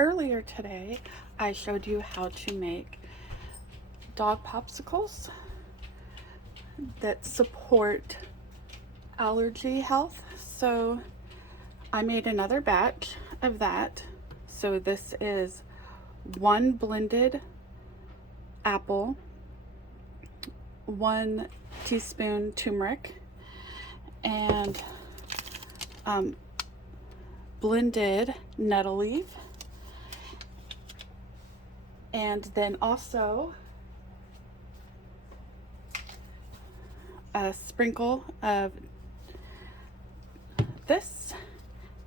Earlier today, I showed you how to make dog popsicles that support allergy health. So I made another batch of that. So this is 1 blended apple, 1 teaspoon turmeric, and blended nettle leaf, and then also a sprinkle of this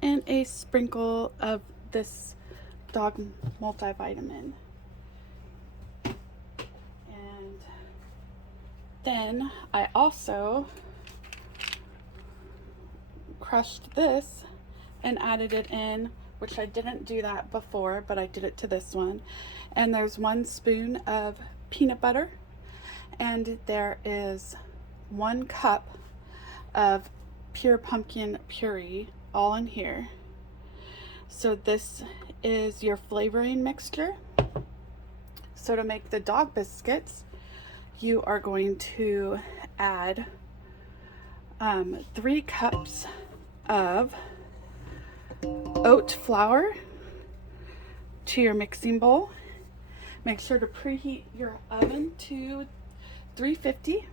and a sprinkle of this dog multivitamin. And then I also crushed this and added it in, which I didn't do that before, but I did it to this one. And there's 1 spoon of peanut butter, and there is 1 cup of pure pumpkin puree, all in here. So this is your flavoring mixture. So to make the dog biscuits, you are going to add 3 cups of oat flour to your mixing bowl. Make sure to preheat your oven to 350.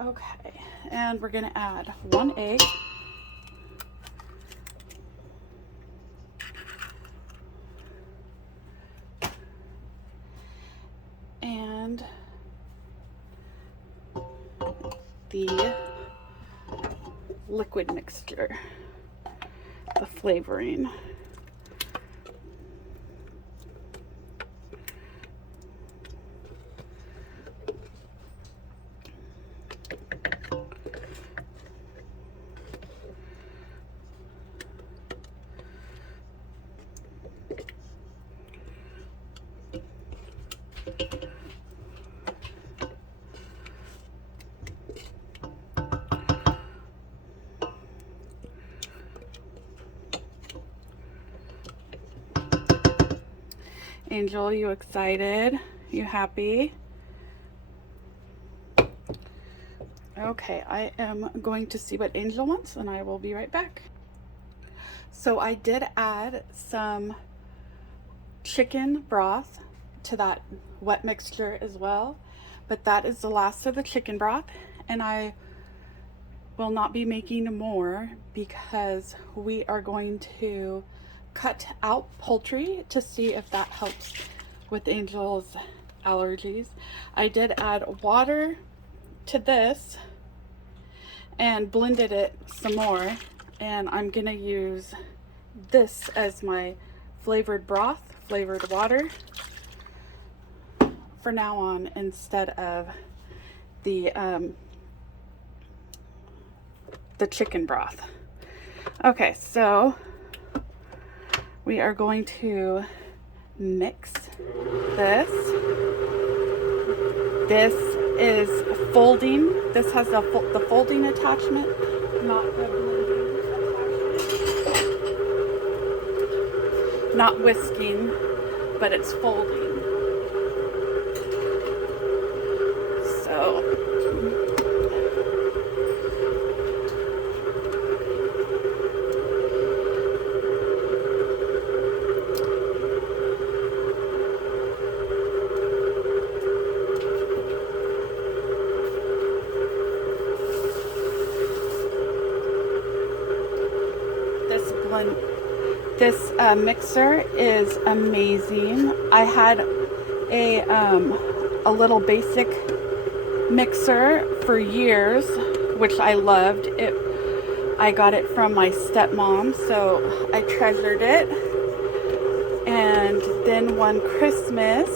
Okay, and we're going to add 1 egg, and the liquid mixture, the flavoring. Angel, you excited? You happy? Okay, I am going to see what Angel wants, and I will be right back. So I did add some chicken broth to that wet mixture as well, but that is the last of the chicken broth, and I will not be making more because we are going to cut out poultry to see if that helps with Angel's allergies. I did add water to this and blended it some more, and I'm gonna use this as my flavored broth, flavored water for now on, instead of the chicken broth. Okay, so we are going to mix this. This is folding. This has the folding attachment, not the blending attachment. Not whisking, but it's folding. So this mixer is amazing. I had a little basic mixer for years, which I loved. I got it from my stepmom, so I treasured it. And then one Christmas,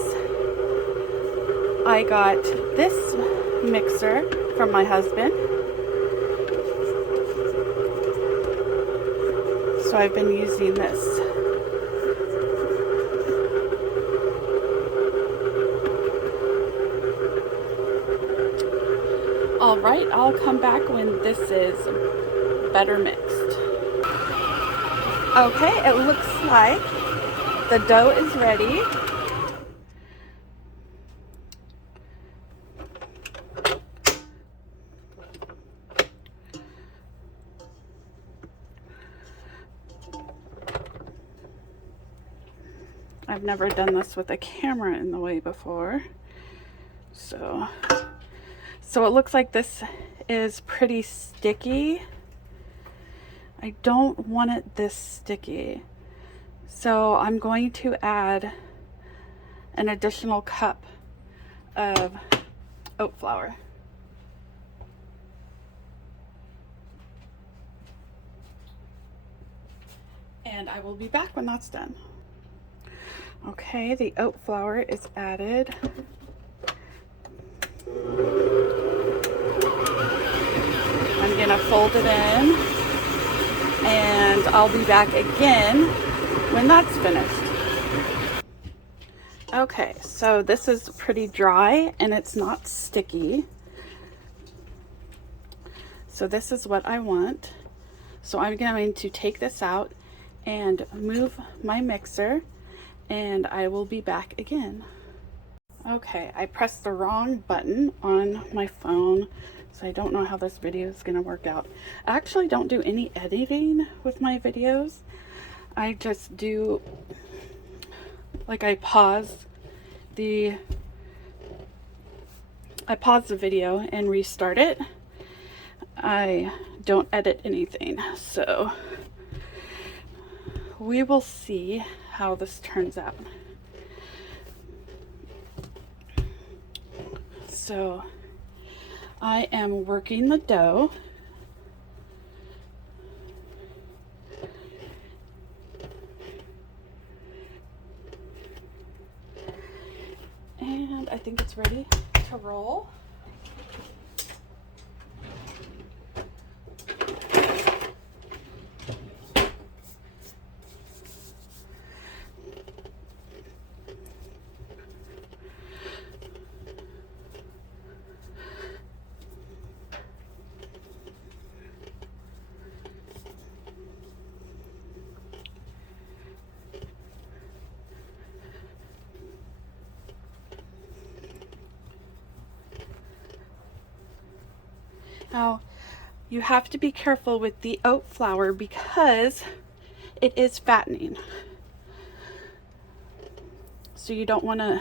I got this mixer from my husband. So I've been using this. All right, I'll come back when this is better mixed. Okay, it looks like the dough is ready. I've never done this with a camera in the way before. So it looks like this is pretty sticky. I don't want it this sticky. So I'm going to add an additional cup of oat flour. And I will be back when that's done. Okay, the oat flour is added. I'm gonna fold it in, and I'll be back again when that's finished. Okay, so this is pretty dry and it's not sticky. So this is what I want. So I'm going to take this out and move my mixer, and I will be back again. Okay, I pressed the wrong button on my phone, so I don't know how this video is gonna work out. I actually don't do any editing with my videos. I just do, like, I pause the video and restart it. I don't edit anything, so we will see how this turns out. So I am working the dough. And I think it's ready to roll. Now, you have to be careful with the oat flour because it is fattening. So you don't want to,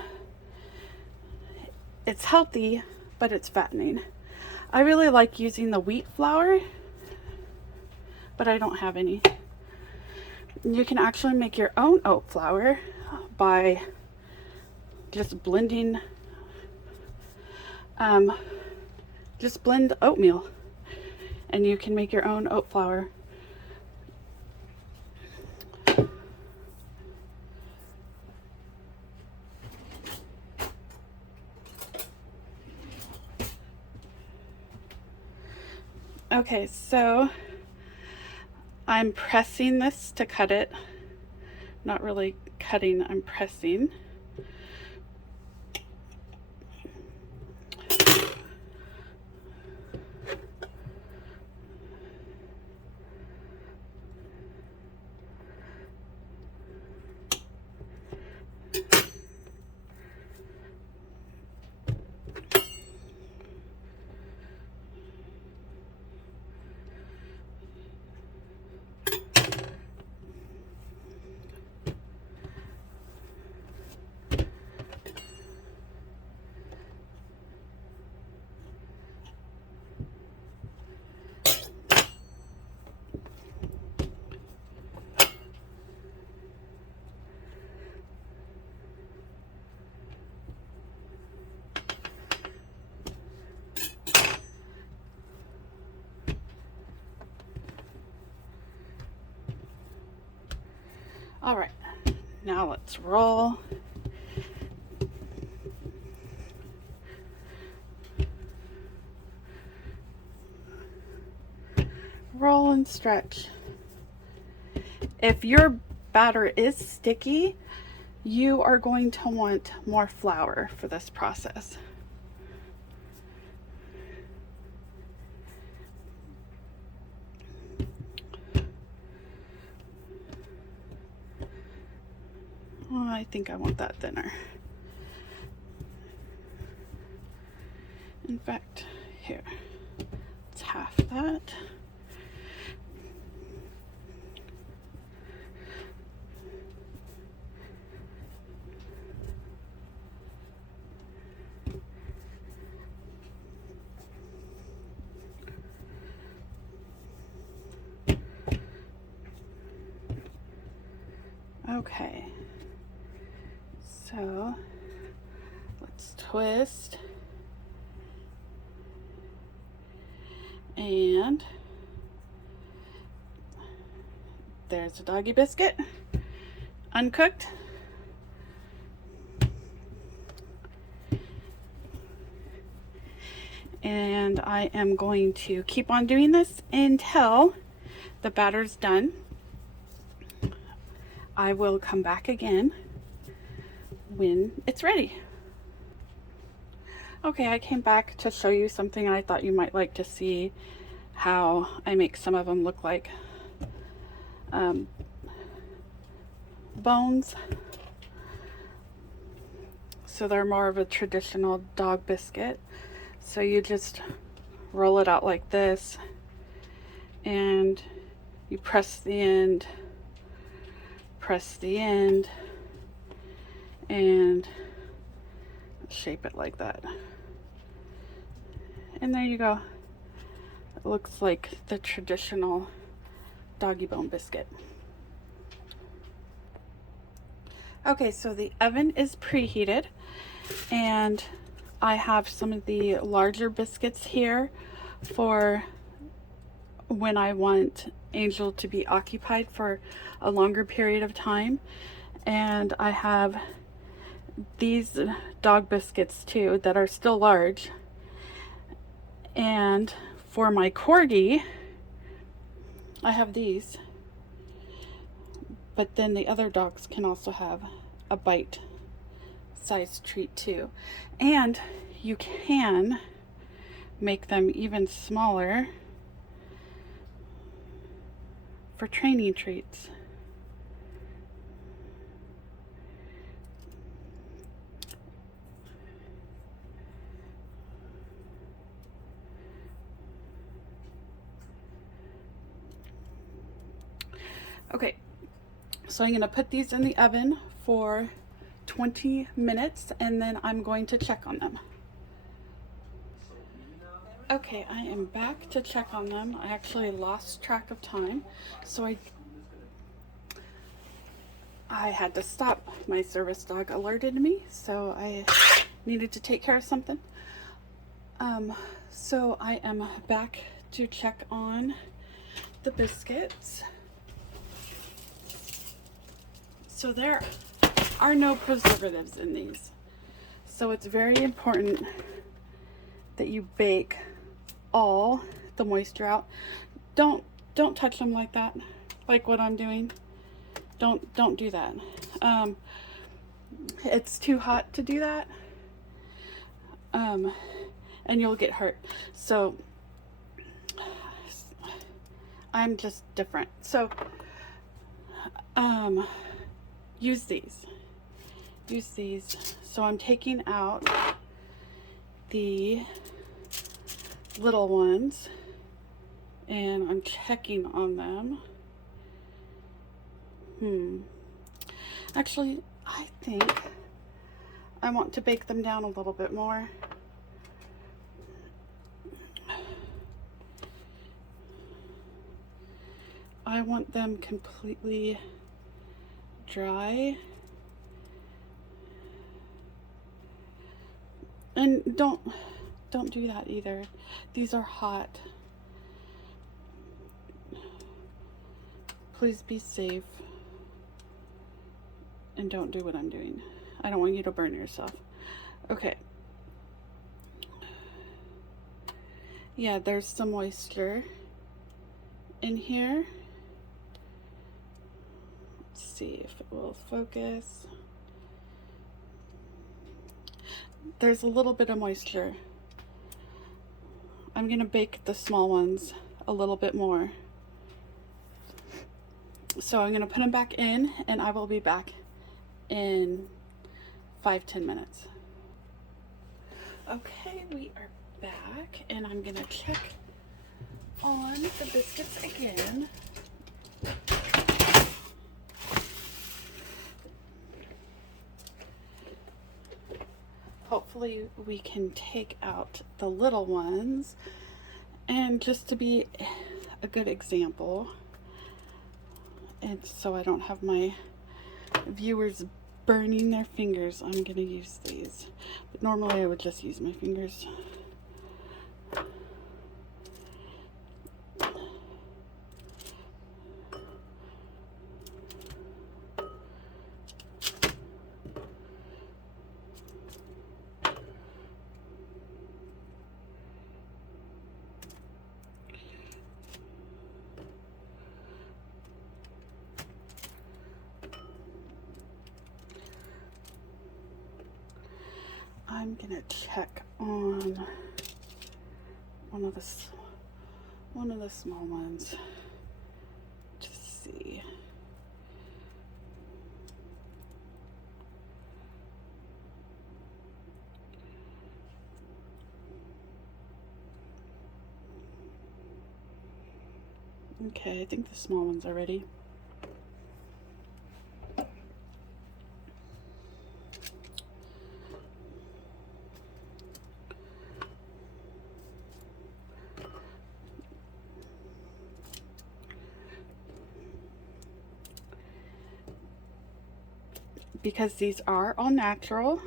it's healthy, but it's fattening. I really like using the wheat flour, but I don't have any. You can actually make your own oat flour by just blending, just blend oatmeal, and you can make your own oat flour. Okay, so I'm pressing this to cut it. Not really cutting, I'm pressing. All right, now let's roll. Roll and stretch. If your batter is sticky, you are going to want more flour for this process. Oh, I think I want that thinner. In fact, here, it's half that. Okay, so let's twist, and there's a doggy biscuit, uncooked. And I am going to keep on doing this until the batter's done. I will come back again when it's ready. Okay, I came back to show you something I thought you might like to see, how I make some of them look like bones. So they're more of a traditional dog biscuit. So you just roll it out like this, and you press the end, and shape it like that. And there you go. It looks like the traditional doggy bone biscuit. Okay, so the oven is preheated, and I have some of the larger biscuits here for when I want Angel to be occupied for a longer period of time. And I have these dog biscuits too that are still large. And for my corgi, I have these. But then the other dogs can also have a bite size treat too. And you can make them even smaller for training treats. Okay, so I'm going to put these in the oven for 20 minutes, and then I'm going to check on them. Okay, I am back to check on them. I actually lost track of time, so I had to stop. My service dog alerted me, so I needed to take care of something. So I am back to check on the biscuits. So there are no preservatives in these. So it's very important that you bake all the moisture out. Don't touch them like that, like what I'm doing. Don't do that. It's too hot to do that. And you'll get hurt. So I'm just different. So use these. So I'm taking out the little ones and I'm checking on them. Actually, I think I want to bake them down a little bit more. I want them completely dry. And don't do that either. These are hot. Please be safe and don't do what I'm doing. I don't want you to burn yourself. Okay. Yeah, there's some moisture in here. Let's see if it will focus. There's a little bit of moisture. I'm gonna bake the small ones a little bit more. So I'm gonna put them back in and I will be back in 5-10 minutes. Okay, we are back, and I'm gonna check on the biscuits again. Hopefully we can take out the little ones, and just to be a good example, and so I don't have my viewers burning their fingers, I'm gonna use these. But normally I would just use my fingers. I'm gonna check on one of the small ones to see. Okay, I think the small ones are ready. Because these are all natural,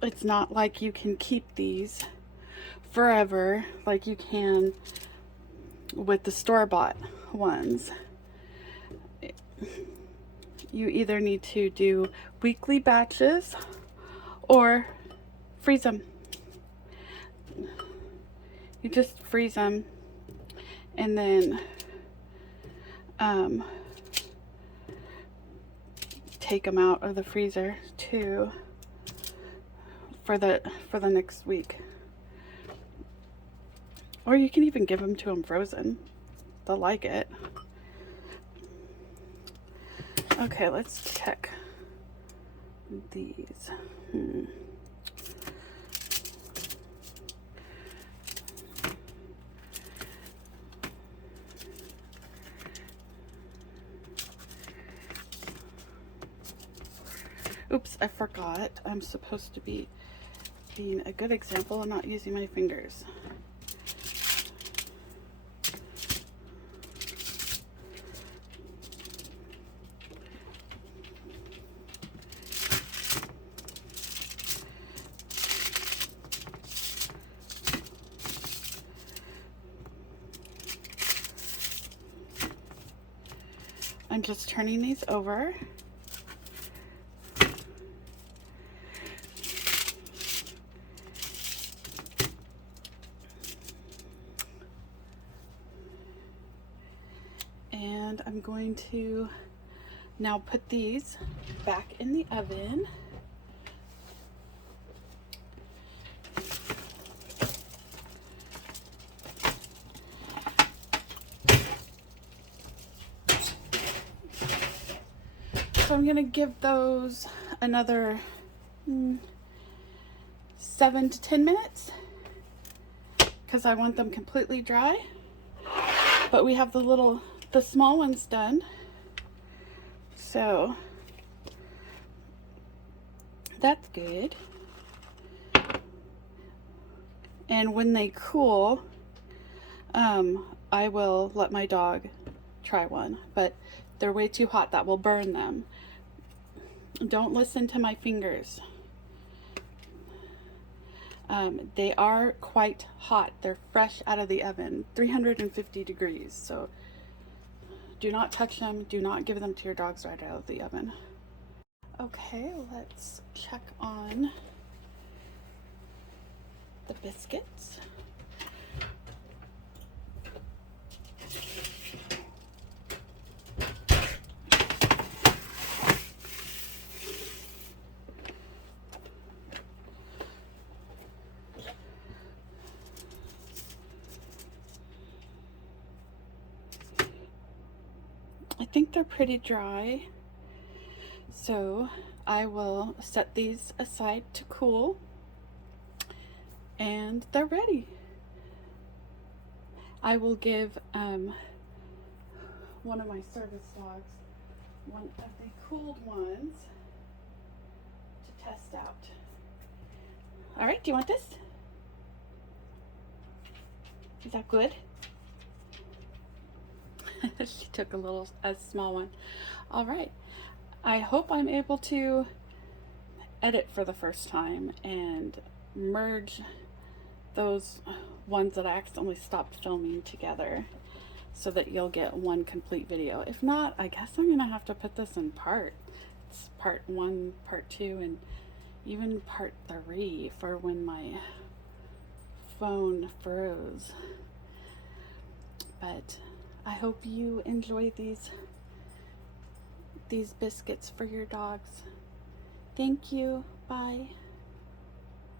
it's not like you can keep these forever like you can with the store-bought ones. You either need to do weekly batches or freeze them. You just freeze them and then take them out of the freezer too for the next week. Or you can even give them to them frozen. They'll like it. Okay, let's check these. Oops, I forgot. I'm supposed to be being a good example and not using my fingers. I'm just turning these over. And I'm going to now put these back in the oven. So I'm gonna give those another 7 to 10 minutes because I want them completely dry. But we have the small ones done. So that's good. And when they cool, I will let my dog try one, but they're way too hot. That will burn them. Don't listen to my fingers. They are quite hot. They're fresh out of the oven, 350 degrees. So do not touch them. Do not give them to your dogs right out of the oven. Okay, let's check on the biscuits. I think they're pretty dry. So I will set these aside to cool, and they're ready. I will give one of my service dogs one of the cooled ones to test out. All right, do you want this? Is that good? She took a small one. All right. I hope I'm able to edit for the first time and merge those ones that I accidentally stopped filming together so that you'll get one complete video. If not, I guess I'm gonna have to put this in parts. It's part 1, part 2, and even part 3 for when my phone froze. But I hope you enjoy these biscuits for your dogs. Thank you. Bye.